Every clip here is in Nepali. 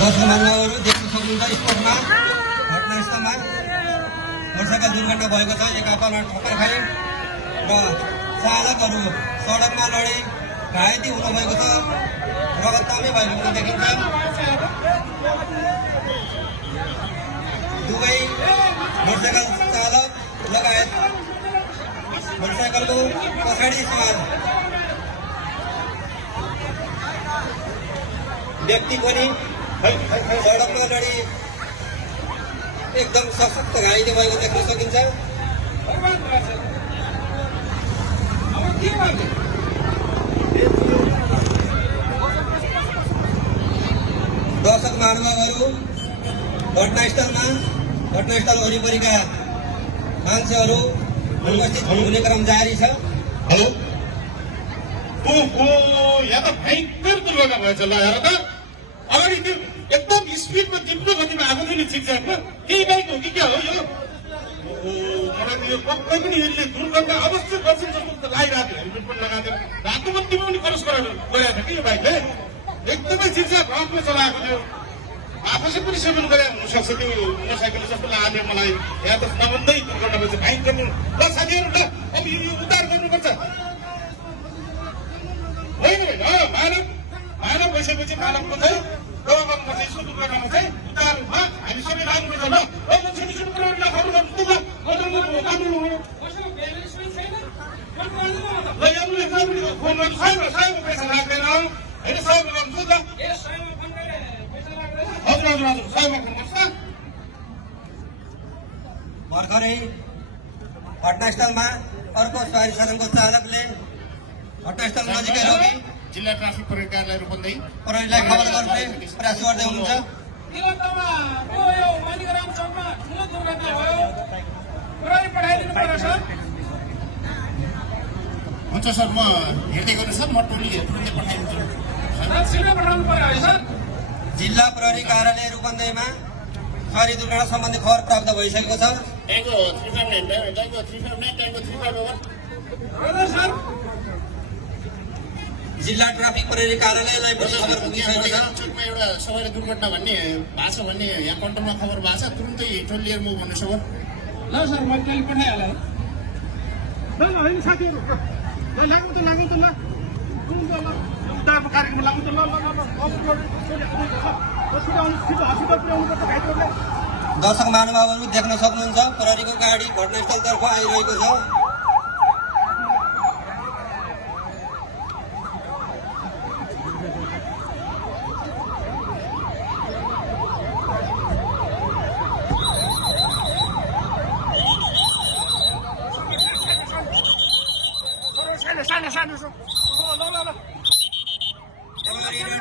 दर्शक महानुभावहरू देख्न सक्नुहुन्छ स्पोर्टमा घटनास्थलमा मोटरसाइकल दुर्घटना भएको छ। एकाअर्कामा ठोक्कर खाए र चालकहरू सडकमा लडे घाइते हुनुभएको छ। रगत तामै भएको पनि देखिन्छ। दुवै मोटरसाइकल चालक लगायत मोटरसाइकलको पछाडि सवार व्यक्ति पनि सडकमा लडी एकदम सशक्त घाइते भएको देख्न सकिन्छ। दर्शक महानुभावहरू घटनास्थल वरिपरिका मान्छेहरू उपस्थित हुने क्रम जारी छ। हेलो यहाँ त भयङ्कर दुर्घटना भएछ ल हेर त अगाडि त्यो एकदम स्पिडमा तिम्रो गतिमा आएको थियो नि चिकचाक केही बाइक हो कि क्या हो यो मलाई यो पक्कै पनि यसले दुर्घटना अवश्य गर्छ जस्तो त लागिरहेको थियो। हेलमेट पनि लगाएको थियो रातो बत्तीमा पनि क्रस गरेर गएको थियो कि यो बाइकले एकदमै चिकचाक रफमा चलाएको थियो। आफूले पनि सेवन गरे हुनसक्छ त्यो मोटरसाइकल जस्तो लागेको थियो मलाई। यहाँ त नभन्दै दुर्घटना भएछ भयङ्कर। ल साथीहरू ल अब यो उद्धार गर्नुपर्छ होइन मानव भइसकेपछि मानवको चाहिँ दवा गर्नुपर्छ। यसको दुर्घटनामा चाहिँ उद्धारमा हामी सबै लाग्नुपर्छ। ल खबर गर्नु फोन गर्नु सयमा पैसा लाग्दैन होइन सयमा गर्नु ल हजुर हजुर हजुर सयमा फोन गर्छ। भर्खरै घटनास्थलमा अर्को सवारी साधनको चालकले घटनास्थल नजिकै रोकी जिल्ला ट्राफिक प्रहरी कार्यालय रूपन्देही प्रहरीलाई खबर गर्ने प्रयास गर्दै हुनुहुन्छ। हुन्छ सर म हेर्दै गर्नु सर म टोली तुरन्तै पठाइदिन्छु। जिल्ला प्रहरी कार्यालय रूपन्देहीमा सवारी दुर्घटना सम्बन्धी खबर प्राप्त भइसकेको छ। जिल्ला ट्राफिक प्रहरी कार्यालयलाई पनि खबर पुगिसकेको छ। चोकमा एउटा सवारी दुर्घटना भन्ने भएको छ भन्ने यहाँ कन्ट्रोलमा खबर भएको छ। तुरन्तै टोल लिएर म भन्नु सर ल सर म टोली पठाइहाल्छु ल होइन साथीहरू ल लाग्नु त ल उतारको कार्यक्रम लाग्नु त ल दर्शक महानुभावहरू देख्न सक्नुहुन्छ प्रहरीको गाडी घटनास्थलतर्फ आइरहेको छ।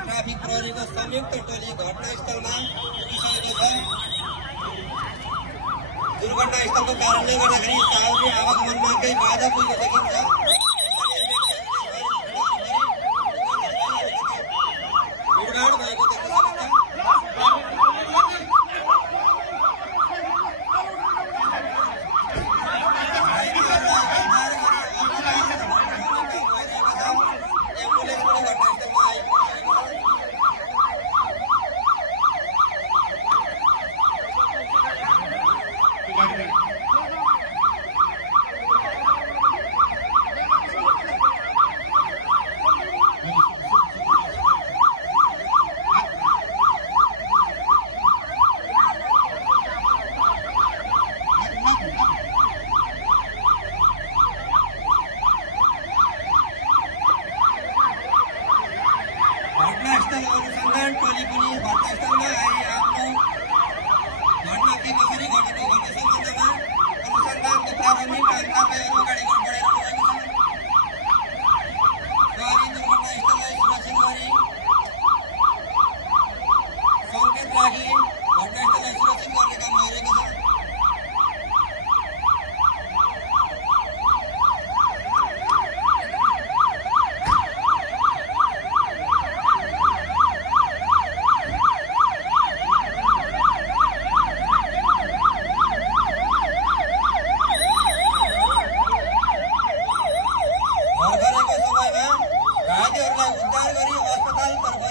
ट्राफिक प्रहरीको संयुक्त टोली घटनास्थलमा पुगिसकेको छ। दुर्घटनास्थलको कारणले गर्दाखेरि सार्वजनिक आवागमनमा केही बाधा पुगेको देखिन्छ। भिडभाड भएको देख्न सकिन्छ। घटनास्थल अनुसन्धान टोली पनि घटनास्थलमा आई आफ्नो घटना के कसरी घटेको भन्ने सम्बन्धमा अनुसन्धानको प्रारम्भिक कार्यवाहीहरू अगाडि बढेर गएको छ। सवारी दुर्घटनास्थललाई सुरक्षित गरी सङ्केत राखी घटनास्थललाई सुरक्षित गर्ने काम भइरहेको छ। घरघरेको समयमा घाइतेहरूलाई उद्धार गरी अस्पतालतर्फ